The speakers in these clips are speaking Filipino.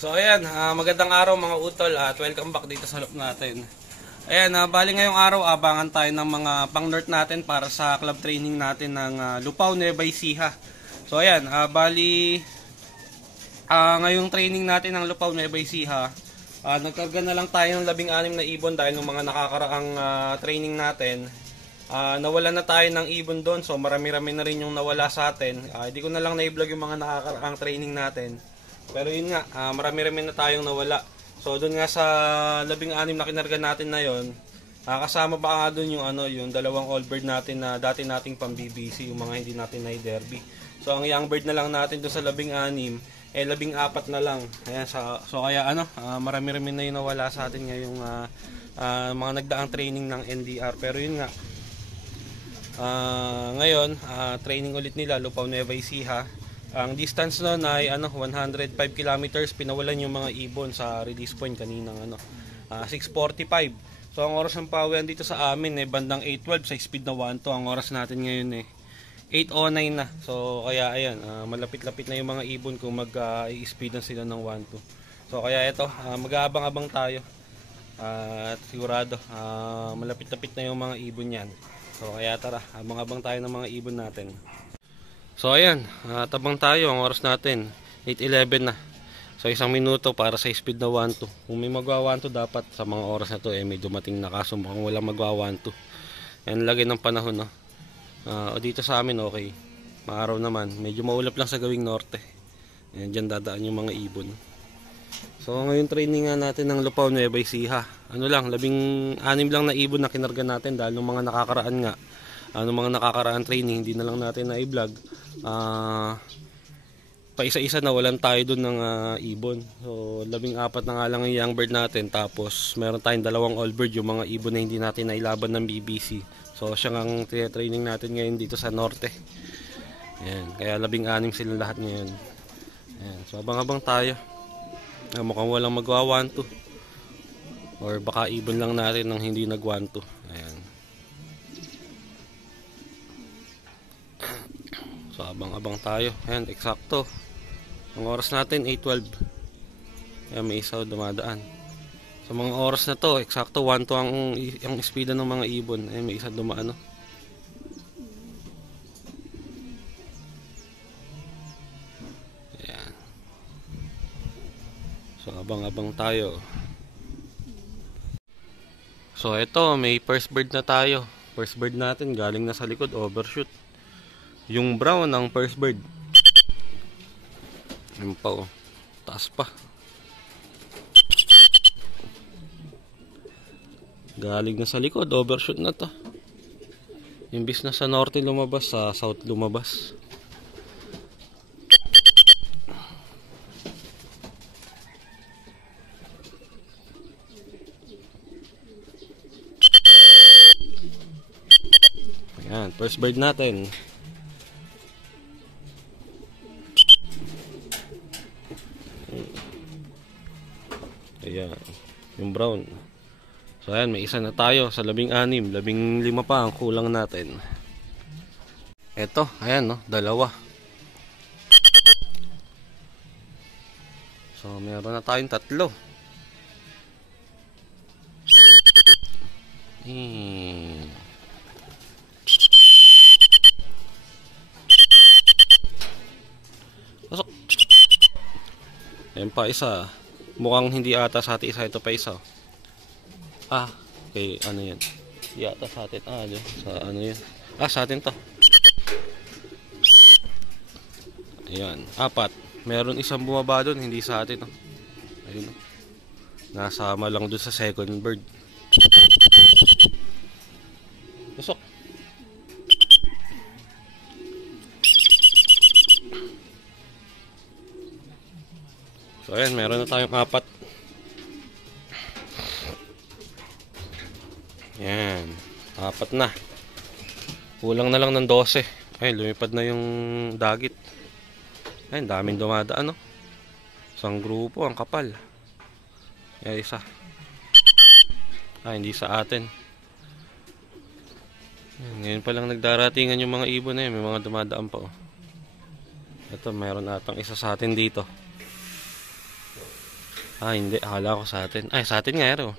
So ayan, magandang araw mga utol at welcome back dito sa loop natin. Ayan, bali ngayong araw abangan tayo ng mga pang-north natin para sa club training natin ng Lupao, Nueva Ecija. So ayan, bali ngayong training natin ng Lupao, Nueva Ecija, nagkarga na lang tayo ng 16 na ibon dahil ng mga nakakaraang training natin. Nawala na tayo ng ibon doon, so marami-rami na rin yung nawala sa atin. Hindi ko na lang na-vlog yung mga nakakaraang training natin. Pero yun nga, marami-rami na tayong nawala. So doon nga sa 16 na kinarga natin na yon, kasama pa nga doon yung yung dalawang all bird natin na dati nating pang BBC, yung mga hindi natin na derby. So ang young bird na lang natin doon sa 16, 14 na lang. Ayan, so kaya marami-rami na yung nawala sa atin ngayong mga nagdaang training ng NDR. Pero yun nga, ngayon training ulit nila Lupao, Nueva Ecija. Ang distance nun ay 105 kilometers. Pinawalan yung mga ibon sa release point kaninang 6:45. So ang oras ng pawian dito sa amin bandang 8:12 sa speed na 1 to. Ang oras natin ngayon 8:09 na. So kaya ayan, malapit-lapit na yung mga ibon kung mag-i-speed na sila ng 1 to. So kaya ito, mag-aabang-abang tayo. At sigurado malapit-lapit na yung mga ibon yan. So kaya tara, abang-abang tayo ng mga ibon natin. So ayan, tabang tayo. Ang oras natin 8:11 na. So 1 minuto para sa speed na 1-2. Kung may magwa 1-2 dapat sa mga oras na to may dumating na, kaso mukhang walang magwa 1-2. Ayan, lagay ng panahon dito sa amin okay. Maaraw naman, medyo maulap lang sa gawing norte. Ayan, dyan dadaan yung mga ibon. So ngayon training nga natin ng Lupao, Nueva Ecija. 16 lang na ibon na kinarga natin dahil ng mga nakakaraan nga. Mga nakakaraan training hindi na lang natin na i-vlog. Pa isa-isa na walan tayo dun ng ibon. So 14 na nga lang yung young bird natin, tapos meron tayong dalawang all bird, yung mga ibon na hindi natin nailaban ng BBC. So siya ang training natin ngayon dito sa norte. Ayan, kaya 16 sila lahat ngayon. Ayan, so abang-abang tayo. Mukhang walang magwa 1-2 or baka ibon lang natin ng hindi nag 1-2. Ayan. So abang-abang tayo. Ayan, eksakto. Ang oras natin 8:12. Ayan, may isaw dumadaan. Sa mga oras na to, eksakto 1-2 ang speed ng mga ibon. Ayan, may isa dumaan Ayan. So abang-abang tayo. So ito, may first bird na tayo. First bird natin galing na sa likod, overshoot. Yung brown ng first bird. Ayun pa taas pa. Galing na sa likod, overshoot na to. Imbis na sa norte lumabas, sa south lumabas. Ayan, first bird natin. Ayan, yung brown. So ayan, may isa na tayo sa 16. 15 pa ang kulang natin. Eto, ayan dalawa. So meron na tayong 3. Pasok. Ayan pa isa. Mukhang hindi ata sa atin isa, ito pa isa. Okay, yan? Hindi ata sa atin. Sa yan. Sa atin to. Ayan, 4. Meron isang bumaba doon, hindi sa atin. Oh. Ayun. Nasama lang doon sa second bird. Pusok. So ayan, meron na tayong 4. Ayan, 4 na. Kulang na lang ng 12. Ayun, lumipad na yung dagit. Ayun, daming dumadaan, no? Isang grupo, ang kapal. Ayan, isa. Hindi sa atin. Ayan, ngayon pa lang nagdaratingan yung mga ibon na yun. May mga dumadaan pa, oh. Ito, meron atang isa sa atin dito. Hindi. Akala ko sa atin. Sa atin nga, ero.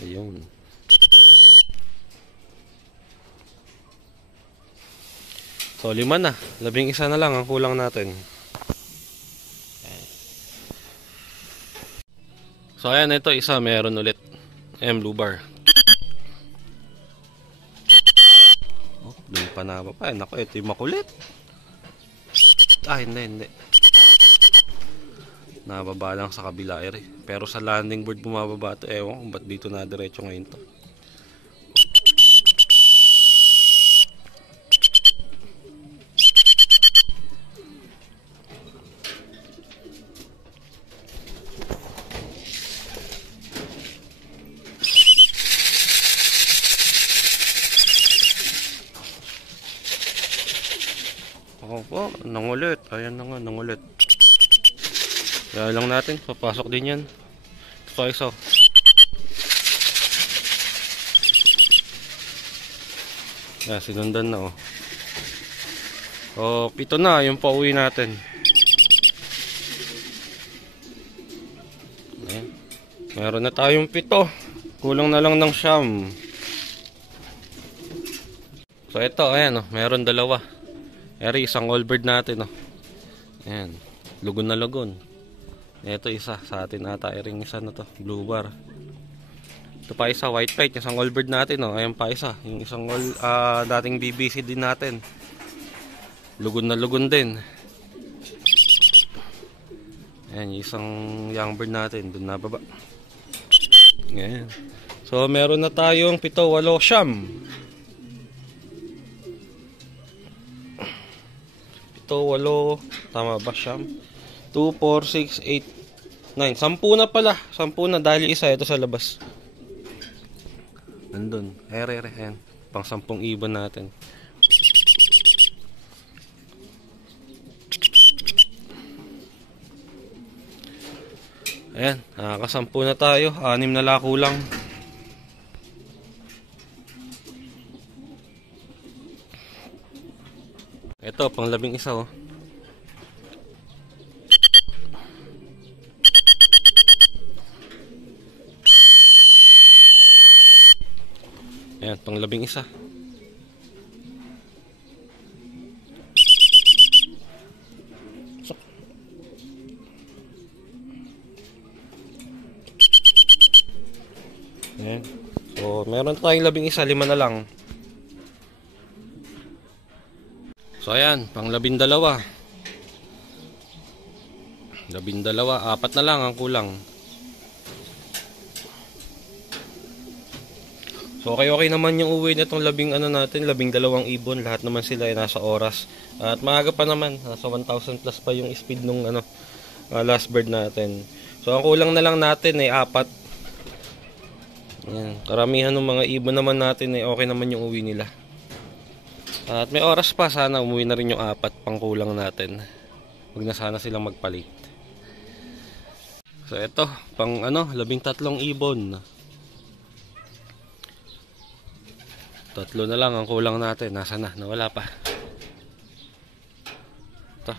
Ayun. So, 5 na. 11 na lang ang kulang natin. So, ayan, ito isa. Meron ulit. Blue bar. Doon pa na pa. Naku, ito yung makulit. Hindi. Nababa lang sa kabila, pero sa landing board bumababa ito. Ewan kung ba't dito na diretso ngayon to. Po, nangulit. Ayan na nga, nangulit. Kaya lang natin, papasok din yan. So. Sinundan na, oh. 7 na, yung pauwi natin. Ayan. Meron na tayong 7. Kulang na lang ng 9. So, ito, ayan, oh. Meron 2. Isang all bird natin, oh. Ayan, lugon na lugon. Ito isa, sa atin ata isa na to, blue bar. Ito pa isa, white pate, isang all bird natin, oh. Ayan pa isa, yung isang dating BBC din natin. Lugon na lugon din. Ayan, yung isang young bird natin, dun na baba. Ayan. So, meron na tayong 7, 8, 9. 8, tama ba siyam? 2, 4, 6, 8, 9. 10 na pala. 10 na dahil isa ito sa labas. Nandun. Ayan. Pang 10 ibon natin. Ayan. Nakaka-10 na tayo. 6 na lako lang. Ito, pang 11, oh. Ayan, pang 11. Ayan. So, meron tayong 11, 5 na lang. So ayan, pang 12. 12, 4 na lang ang kulang. So okay naman yung uwi nitong 12 ibon. Lahat naman sila ay nasa oras. At maaga pa naman, nasa 1,000 plus pa yung speed nung last bird natin. So ang kulang na lang natin ay 4. Ayan, karamihan ng mga ibon naman natin ay okay naman yung uwi nila. At may oras pa, sana umuwi na rin yung 4 pang kulang natin. Huwag na sana silang magpalit. So ito, pang 13 ibon. 3 na lang ang kulang natin. Nasa na? Nawala pa. Ito.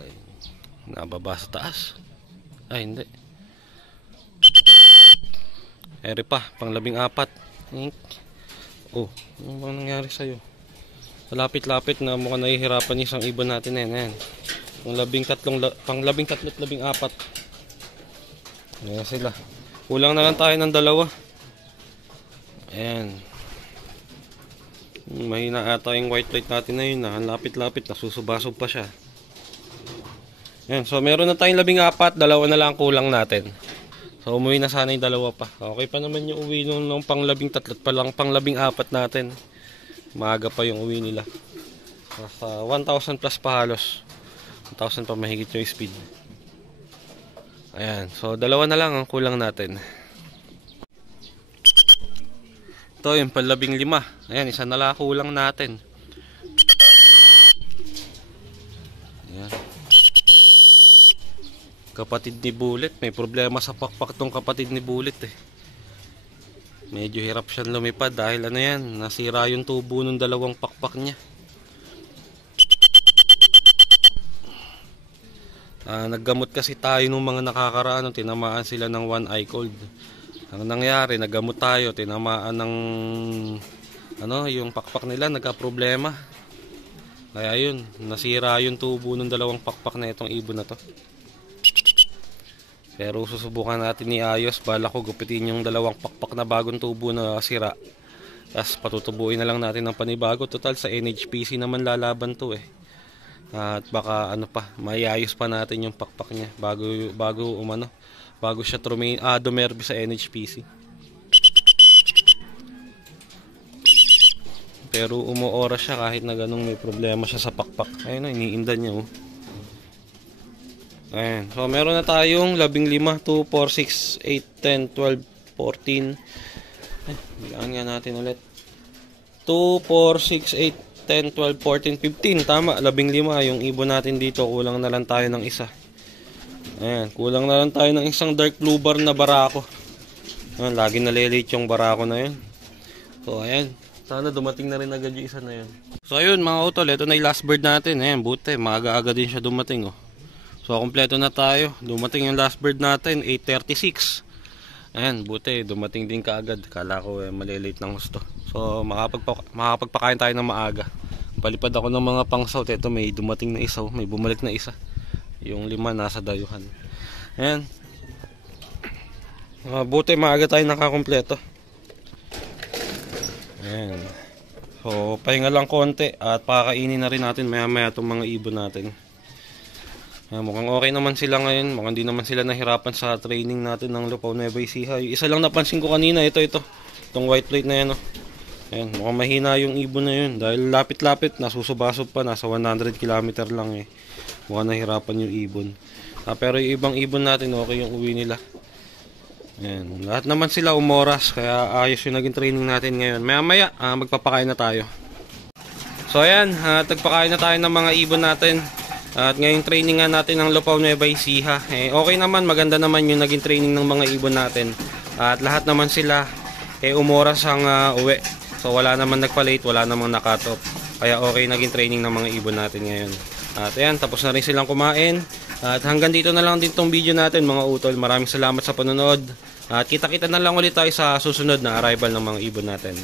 Ay, nababa sa taas. Hindi. Pa, pang 14. Oh, ano bang nangyari sa'yo? Malapit-lapit na mukhang nahihirapan isang ibon natin. Ayan. Pang 13 at 14. Ayan sila. Kulang na lang tayo ng dalawa. Ayan. Mahina ata yung white light natin na yun. Ang lapit-lapit. Nasusubasob pa siya. Ayan. So meron na tayong 14. Dalawa na lang kulang natin. So umuwi na sana yung dalawa pa. Okay pa naman yung uwi nung pang 13 at palang pang 14 natin. Maaga pa yung uwi nila. Nasa 1,000 plus pa halos. 1,000 pa mahigit yung speed. Ayan, so dalawa na lang ang kulang natin. Ito yung pang-15. Ayan, isa na lang kulang natin. Ayan. Kapatid ni Bullet, may problema sa pakpak tong kapatid ni Bullet eh. Medyo hirap siyang lumipad dahil ano yan, nasira yung tubo ng dalawang pakpak niya. Naggamot kasi tayo nung mga nakakaraan, tinamaan sila ng one eye cold. Ang nangyari, naggamot tayo, tinamaan ng yung pakpak nila, nagka-problema. Kaya yun, nasira yung tubo ng dalawang pakpak na itong ibon na to. Pero susubukan natin iayos, bala ko gupitin yung dalawang pakpak na bagong tubo na sira. Tapos patutubuin na lang natin ng panibago. Total sa NHPC naman lalaban to eh. At baka maiayos pa natin yung pakpak niya bago siya dumerby sa NHPC. Pero umuoras siya kahit na ganun may problema siya sa pakpak. Ayun, iniindan niya oh. Ayan. So meron na tayong 15, 2, 4, 6, 8, 10, 12, 14. Bilangan nga natin ulit. 2, 4, 6, 8 10, 12, 14, 15. Tama, 15 yung ibon natin dito. Kulang na lang tayo ng isa. Ayan, kulang na lang tayo ng isang dark blue bar na barako. Ayan, lagi nalilate yung barako na yun. So, ayan. Sana dumating na rin agad yung isa na yun. So, ayun mga utol. Ito na yung last bird natin. Ayan, buti. Maaga-aga din siya dumating. Oh. So, kompleto na tayo. Dumating yung last bird natin. 8:36. Ayan, buti. Dumating din kaagad. Kala ko malilate ng gusto. So, makapagpakain tayo ng maaga. Palipad ako ng mga pang-south. Ito may dumating na isa. May bumalik na isa. Yung 5 nasa dayuhan. Ayan. Buti maaga tayo nakakompleto. Ayan. So, pahinga lang konti. At pakakainin na rin natin maya-maya itong mga ibon natin. Ayan, mukhang okay naman sila ngayon. Mukhang di naman sila nahirapan sa training natin ng Lupao Nueva Ecija. Yung isa lang napansin ko kanina. Ito. Itong white plate na yan. Oh. Ayan, mukhang mahina yung ibon na yun. Dahil lapit-lapit, nasusubasob pa. Nasa 100 km lang eh. Mukhang nahirapan yung ibon. Pero yung ibang ibon natin, okay yung uwi nila. Ayan, lahat naman sila umoras. Kaya ayos yung naging training natin ngayon. Maya-maya, magpapakain na tayo. So ayan, tagpakain na tayo ng mga ibon natin. At ngayong training nga natin ng Lupao Nueva Ecija. Okay naman, maganda naman yung naging training ng mga ibon natin. At lahat naman sila umoras ang uwi. So wala naman nagpa-late, wala namang nakat off. Kaya okay naging training ng mga ibon natin ngayon. At ayan, tapos na rin silang kumain. At hanggang dito na lang din tong video natin mga utol. Maraming salamat sa panonood. At kita-kita na lang ulit tayo sa susunod na arrival ng mga ibon natin.